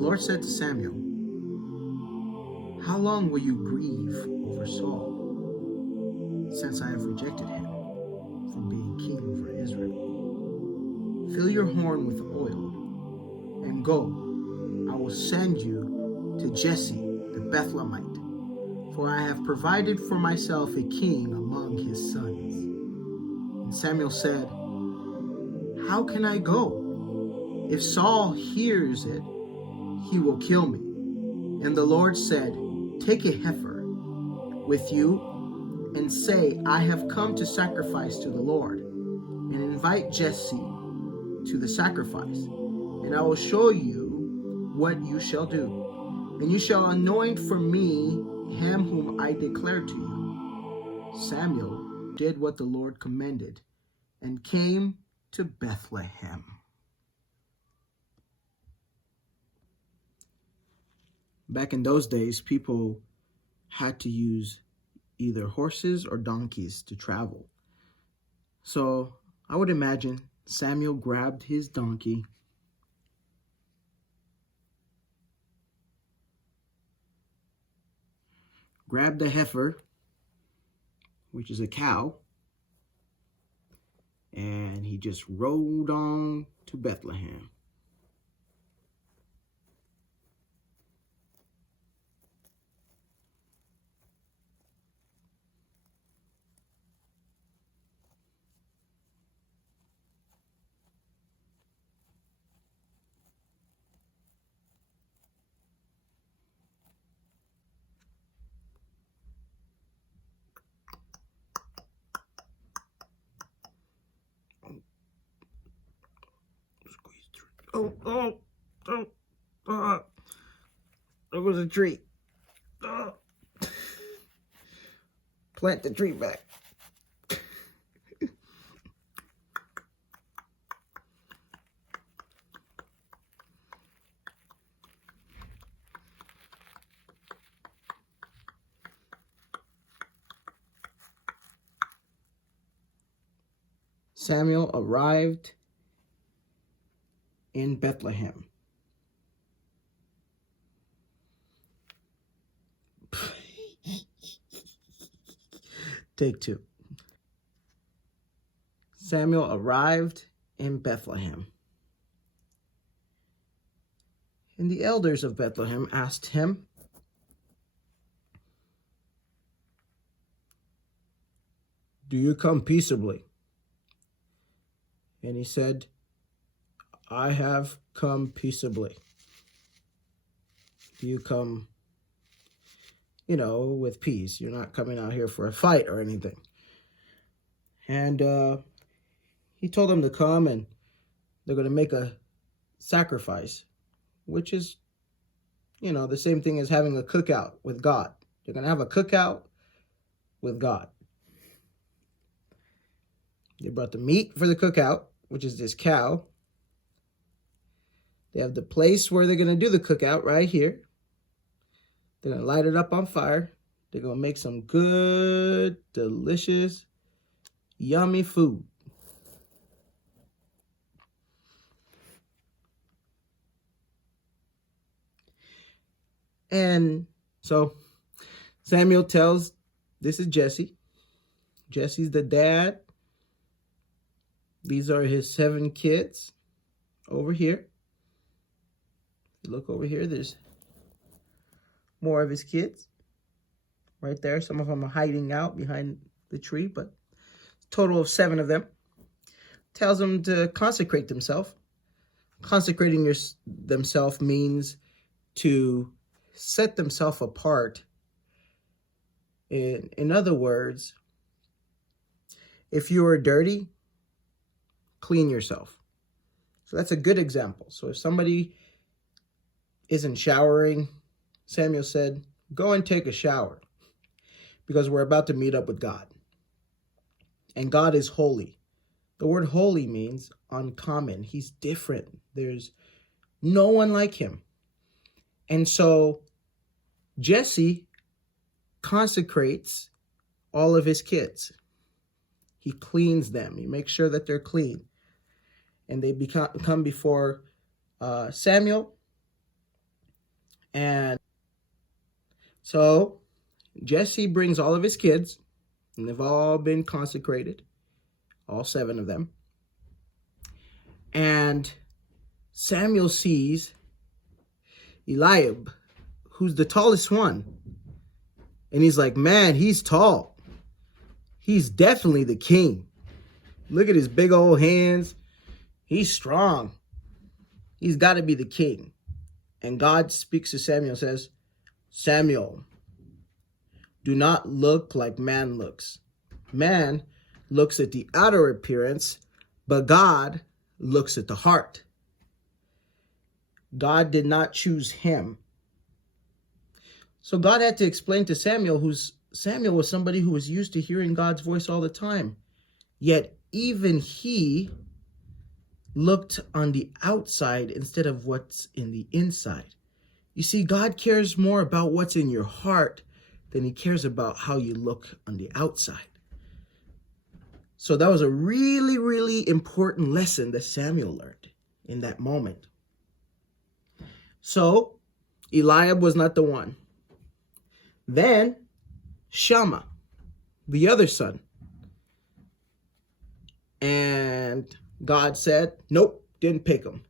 Lord said to Samuel, "How long will you grieve over Saul, since I have rejected him from being king over Israel? Fill your horn with oil and go. I will send you to Jesse the Bethlehemite, for I have provided for myself a king among his sons." And Samuel said, "How can I go? If Saul hears it, he will kill me." And the Lord said, "Take a heifer with you and say, 'I have come to sacrifice to the Lord,' and invite Jesse to the sacrifice. And I will show you what you shall do. And you shall anoint for me him whom I declare to you." Samuel did what the Lord commanded and came to Bethlehem. Back in those days, people had to use either horses or donkeys to travel. So I would imagine Samuel grabbed his donkey, grabbed the heifer, which is a cow, and he just rode on to Bethlehem. Oh, there was a tree. Oh. Plant the tree back. Samuel arrived in Bethlehem. Take two. Samuel arrived in Bethlehem. And the elders of Bethlehem asked him, "Do you come peaceably?" And he said, "I have come peaceably." Do you come, with peace? You're not coming out here for a fight or anything. And he told them to come, and they're going to make a sacrifice, which is, the same thing as having a cookout with God. They're going to have a cookout with God. They brought the meat for the cookout, which is this cow. They have the place where they're going to do the cookout right here. They're going to light it up on fire. They're going to make some good, delicious, yummy food. And so Samuel tells, this is Jesse. Jesse's the dad. These are his 7 kids over here. Look over here, there's more of his kids right there. Some of them are hiding out behind the tree, but a total of 7 of them. Tells them to consecrate themselves. Consecrating themselves means to set themselves apart. In other words, if you are dirty, clean yourself. So that's a good example. So if somebody isn't showering, Samuel said, "Go and take a shower, because we're about to meet up with God. And God is holy." The word holy means uncommon. He's different. There's no one like him. And so Jesse consecrates all of his kids. He cleans them. He makes sure that they're clean. And they come before Samuel. And so Jesse brings all of his kids, and they've all been consecrated, all 7 of them. And Samuel sees Eliab, who's the tallest one. And he's like, man, he's tall. He's definitely the king. Look at his big old hands. He's strong. He's got to be the king. And God speaks to Samuel and says, Samuel, do not look like man looks. Man looks at the outer appearance, but God looks at the heart. God did not choose him. So God had to explain to Samuel, Samuel was somebody who was used to hearing God's voice all the time. Yet even he looked on the outside instead of what's in the inside. You see, God cares more about what's in your heart than he cares about how you look on the outside. So that was a really, really important lesson that Samuel learned in that moment. So Eliab was not the one. Then Shammah, the other son. And God said, nope, didn't pick him.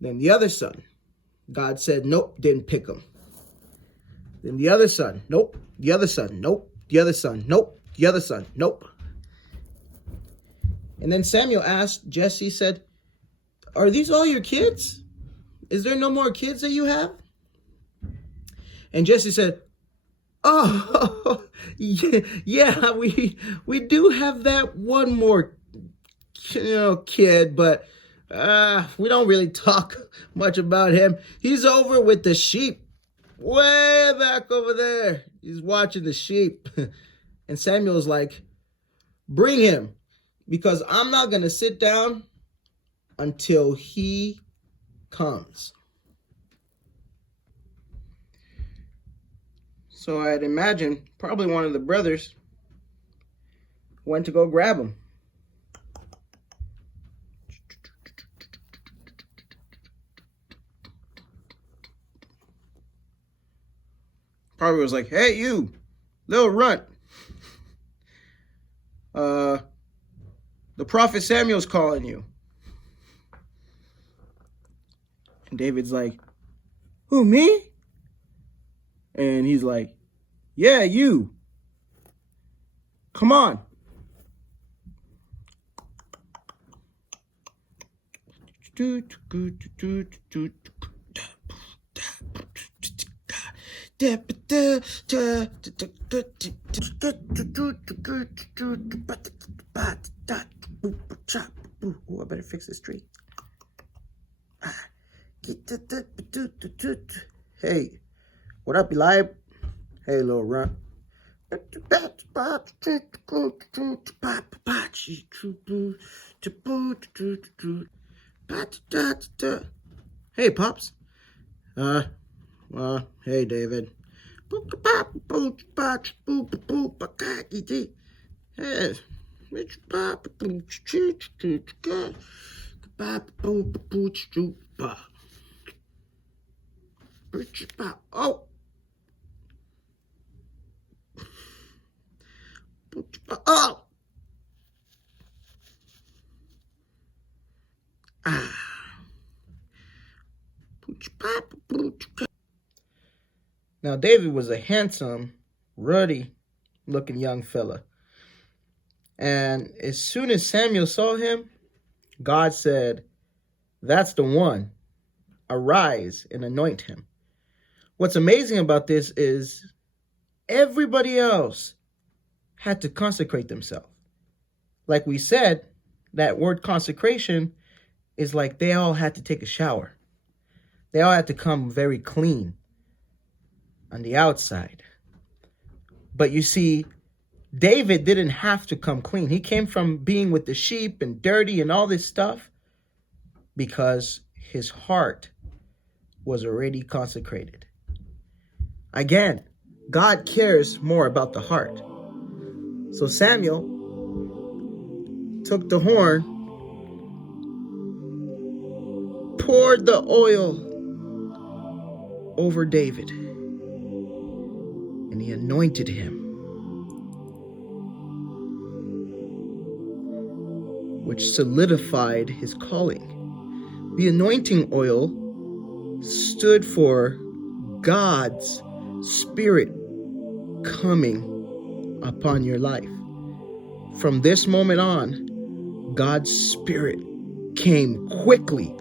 Then the other son, God said, nope, didn't pick him. Then the other son, nope. The other son, nope. The other son, nope. The other son, nope. And then Samuel asked Jesse, said, are these all your kids? Is there no more kids that you have? And Jesse said, oh, yeah, we do have that one more kid, but we don't really talk much about him. He's over with the sheep, way back over there. He's watching the sheep. And Samuel's like, bring him, because I'm not going to sit down until he comes. So I'd imagine probably one of the brothers went to go grab him. Probably was like, hey, you, little runt. The prophet Samuel's calling you. And David's like, who, me? And he's like, yeah, you. Come on. Oh, I better fix this tree. Hey, what up, Eliab? Hey, little runt. Hey, Pops. Hey, David. Oh. Oh. Now, David was a handsome, ruddy-looking young fella. And as soon as Samuel saw him, God said, that's the one. Arise and anoint him. What's amazing about this is everybody else had to consecrate themselves. Like we said, that word consecration is like they all had to take a shower. They all had to come very clean on the outside. But you see, David didn't have to come clean. He came from being with the sheep and dirty and all this stuff because his heart was already consecrated. Again, God cares more about the heart. So Samuel took the horn, poured the oil over David, and he anointed him, which solidified his calling. The anointing oil stood for God's Spirit coming upon your life. From this moment on, God's Spirit came quickly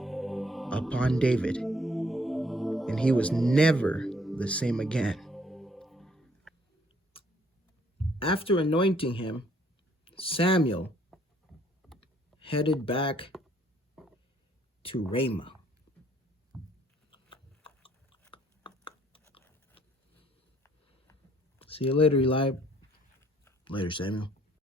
upon David, and he was never the same again. After anointing him, Samuel headed back to Ramah. See you later, Eli. Later, Samuel.